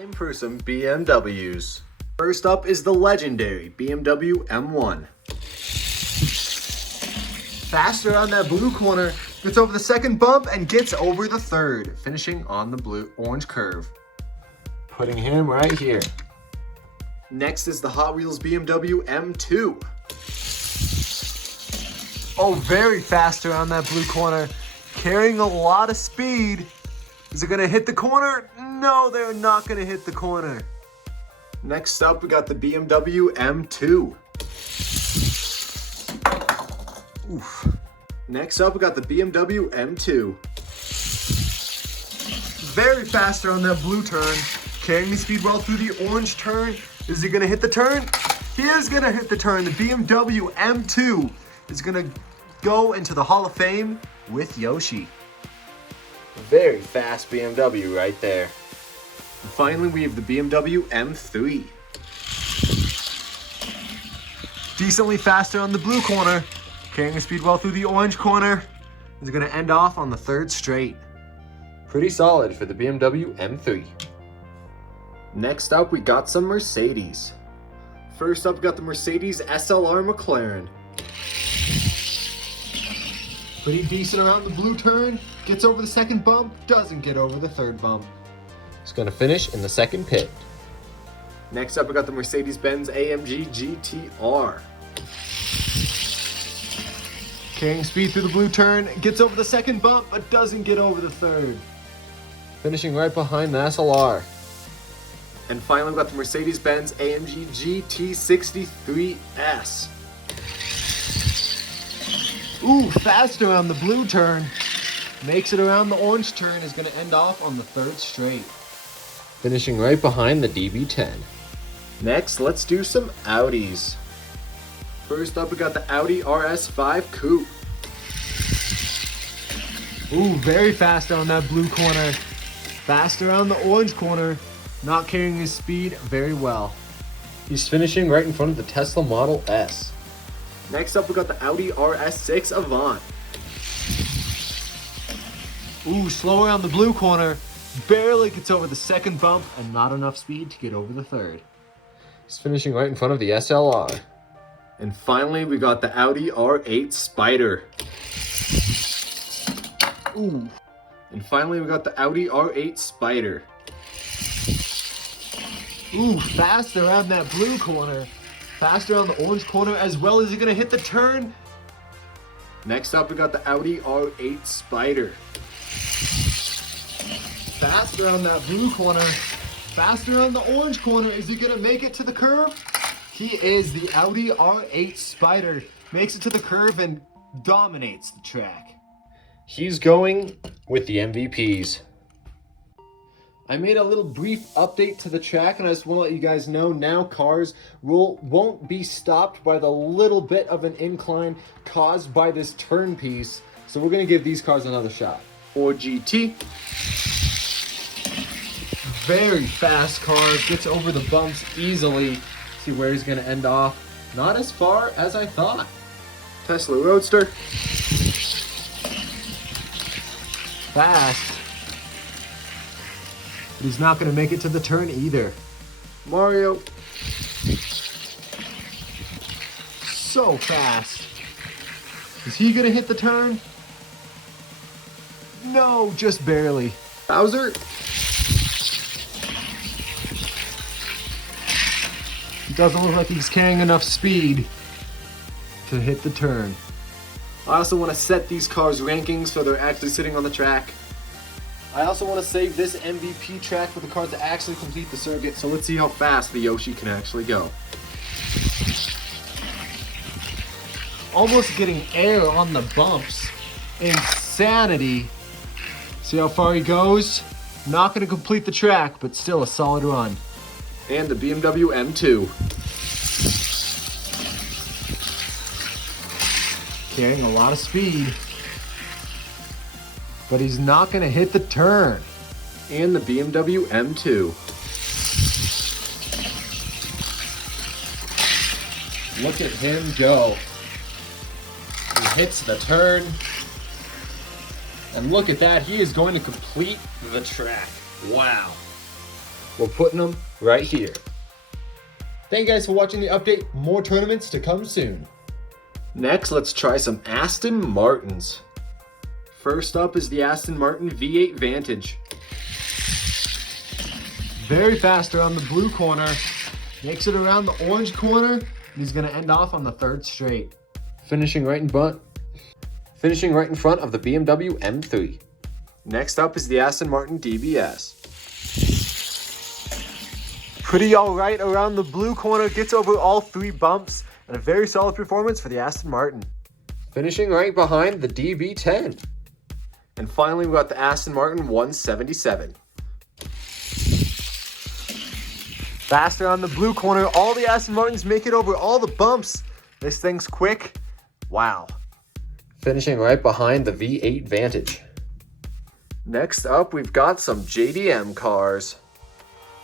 Time for some BMWs. First up is the legendary BMW M1. Faster on that blue corner, gets over the second bump and gets over the third, finishing on the orange curve. Putting him right here. Next is the Hot Wheels BMW M2. Oh, very faster on that blue corner, carrying a lot of speed. Is it gonna hit the corner? No, they're not gonna hit the corner. Next up, we got the BMW M2. Oof. Next up, we got the BMW M2. Very faster on that blue turn, carrying the speed well through the orange turn. Is he gonna hit the turn? He is gonna hit the turn. The BMW M2 is gonna go into the Hall of Fame with Yoshi. Very fast BMW right there. And finally, we have the BMW M3. Decently faster on the blue corner, carrying the speed well through the orange corner. Is going to end off on the third straight. Pretty solid for the BMW M3. Next up, we got some Mercedes. First up, we got the Mercedes SLR Mclaren. Pretty decent around the blue turn, gets over the second bump, doesn't get over the third bump. It's going to finish in the second pit. Next up, we got the Mercedes-Benz AMG GTR. Carrying speed through the blue turn, gets over the second bump, but doesn't get over the third. Finishing right behind the SLR. And finally, we got the Mercedes-Benz AMG GT63S. Ooh, faster on the blue turn. Makes it around the orange turn, is going to end off on the third straight. Finishing right behind the DB10. Next, let's do some Audis. First up, we got the Audi RS5 Coupe. Ooh, very fast on that blue corner. Faster on the orange corner. Not carrying his speed very well. He's finishing right in front of the Tesla Model S. Next up, we got the Audi RS6 Avant. Ooh, slower on the blue corner. Barely gets over the second bump and not enough speed to get over the third. He's finishing right in front of the SLR. And finally, we got the Audi R8 Spyder. Ooh. And finally, we got the Audi R8 Spyder. Ooh, faster on that blue corner. Faster on the orange corner as well. Is he gonna hit the turn? Next up, we got the Audi R8 Spyder. Faster on that blue corner. Faster on the orange corner. Is he gonna make it to the curve? He is. The Audi R8 Spyder makes it to the curve and dominates the track. He's going with the MVPs. I made a little brief update to the track, and I just want to let you guys know now cars won't be stopped by the little bit of an incline caused by this turn piece. So we're going to give these cars another shot. Ford GT. Very fast car, gets over the bumps easily. See where he's going to end off. Not as far as I thought. Tesla Roadster. Fast. But he's not going to make it to the turn either. Mario. So fast. Is he going to hit the turn? No, just barely. Bowser. It doesn't look like he's carrying enough speed to hit the turn. I also want to set these cars' rankings so they're actually sitting on the track. I also want to save this MVP track for the cars to actually complete the circuit, so let's see how fast the Yoshi can actually go. Almost getting air on the bumps. Insanity. See how far he goes? Not going to complete the track, but still a solid run. And the BMW M2. Carrying a lot of speed. But he's not going to hit the turn. And the BMW M2. Look at him go. He hits the turn. And look at that, he is going to complete the track. Wow. we're putting them right here. Thank you guys for watching the update. More tournaments to come soon. Next, let's try some Aston Martins. First up is the Aston Martin V8 Vantage. Very fast around the blue corner. Makes it around the orange corner. And he's going to end off on the third straight. Finishing right in front of the Bmw M2. Next up is the Aston Martin Dbs. Pretty alright around the blue corner, gets over all 3 bumps, and a very solid performance for the Aston Martin. Finishing right behind the DB10. And finally we got the Aston Martin 177. Faster on the blue corner, all the Aston Martins make it over all the bumps. This thing's quick. Wow. Finishing right behind the V8 Vantage. Next up, we've got some JDM cars.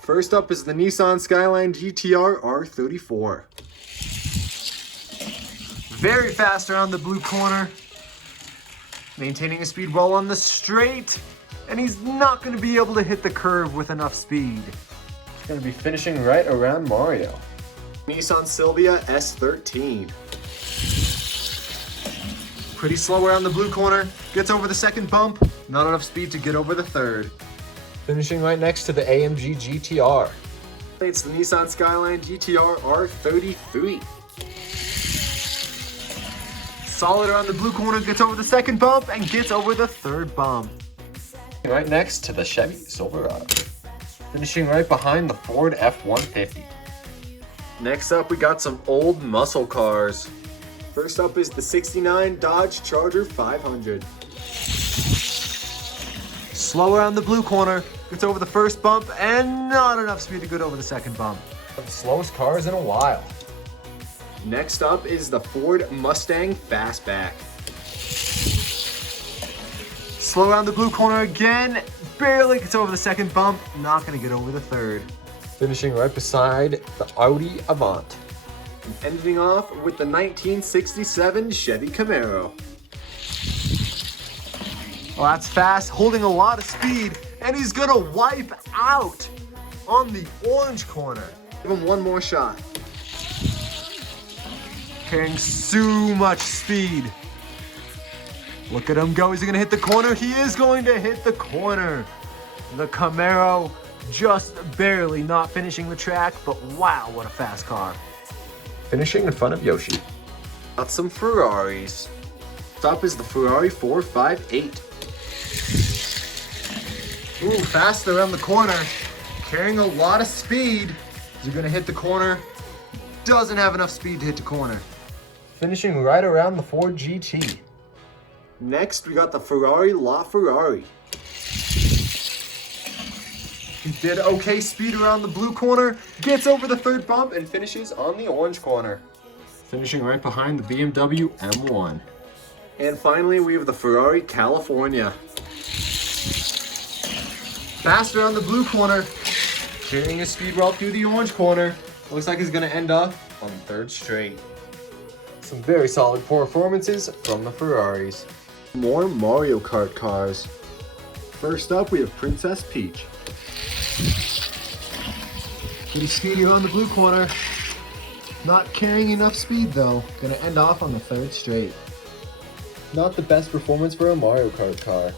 First up is the Nissan Skyline Gtr R34. Very fast around the blue corner. Maintaining his speed well on the straight. And he's not going to be able to hit the curve with enough speed. He's going to be finishing right around Mario. Nissan Silvia S13. Pretty slow around the blue corner. Gets over the second bump. Not enough speed to get over the third. Finishing right next to the AMG GTR. It's the Nissan Skyline Gtr R33. Solid around the blue corner, gets over the second bump and gets over the third bump. Right next to the Chevy Silverado. Finishing right behind the Ford F-150. Next up, we got some old muscle cars. First up is the 69 Dodge Charger 500. Slow around the blue corner, gets over the first bump, and not enough speed to get over the second bump. The slowest cars in a while. Next up is the Ford Mustang Fastback. Slow around the blue corner again, barely gets over the second bump, not gonna get over the third. Finishing right beside the Audi Avant. And ending off with the 1967 Chevy Camaro. Well, that's fast, holding a lot of speed, and he's gonna wipe out on the orange corner. Give him one more shot. Carrying so much speed. Look at him go, is he gonna hit the corner? He is going to hit the corner. The Camaro just barely not finishing the track, but wow, what a fast car. Finishing in front of Yoshi. Got some Ferraris. Top is the Ferrari 458. Ooh, fast around the corner. Carrying a lot of speed. Is he gonna hit the corner? Doesn't have enough speed to hit the corner. Finishing right around the Ford GT. Next, we got the Ferrari LaFerrari. He did okay speed around the blue corner, gets over the third bump, and finishes on the orange corner. Finishing right behind the BMW M1. And finally, we have the Ferrari California. Faster on the blue corner, carrying his speed well through the orange corner. Looks like he's gonna end up on the third straight. Some very solid performances from the Ferraris. More Mario Kart cars. First up, we have Princess Peach. Pretty speedy on the blue corner. Not carrying enough speed though. Gonna end off on the third straight. Not the best performance for a Mario Kart car.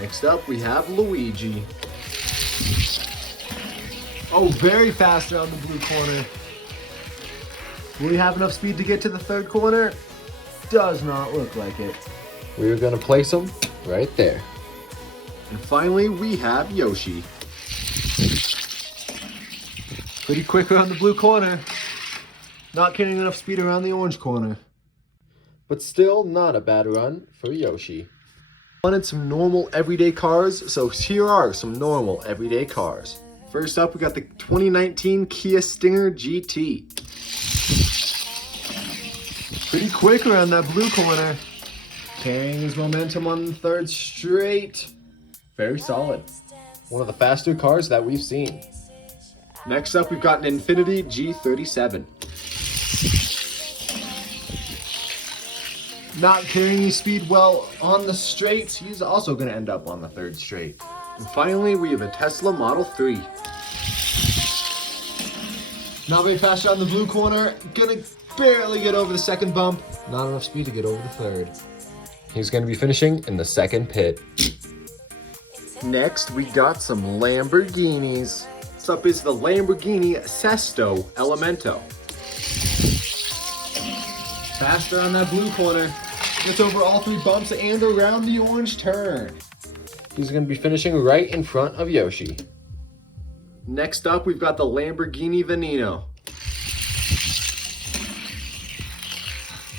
Next up, we have Luigi. Oh, very fast around the blue corner. Will he have enough speed to get to the third corner? Does not look like it. We're gonna place him right there. And finally, we have Yoshi. Pretty quick around the blue corner. Not carrying enough speed around the orange corner. But still not a bad run for Yoshi. Wanted some normal everyday cars, so here are some normal everyday cars. First up, we got the 2019 Kia Stinger GT. Pretty quick around that blue corner. Carrying his momentum on the third straight. Very solid. One of the faster cars that we've seen. Next up, we've got an Infiniti G37. Not carrying his speed well on the straights. He's also going to end up on the third straight. And finally, we have a Tesla Model 3. Not very fast on the blue corner. Gonna barely get over the second bump. Not enough speed to get over the third. He's gonna be finishing in the second pit. Next, we got some Lamborghinis. What's up is the Lamborghini Sesto Elemento. Faster on that blue corner. Gets over all three bumps and around the orange turn. He's going to be finishing right in front of Yoshi. Next up, we've got the Lamborghini Veneno.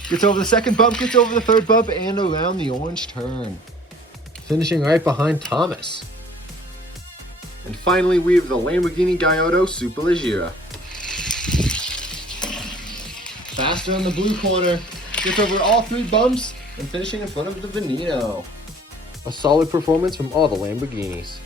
Gets over the second bump, gets over the third bump, and around the orange turn. Finishing right behind Thomas. And finally, we have the Lamborghini Gallardo Superleggera. Faster on the blue corner, gets over all three bumps, and finishing in front of the Veneno. A solid performance from all the Lamborghinis.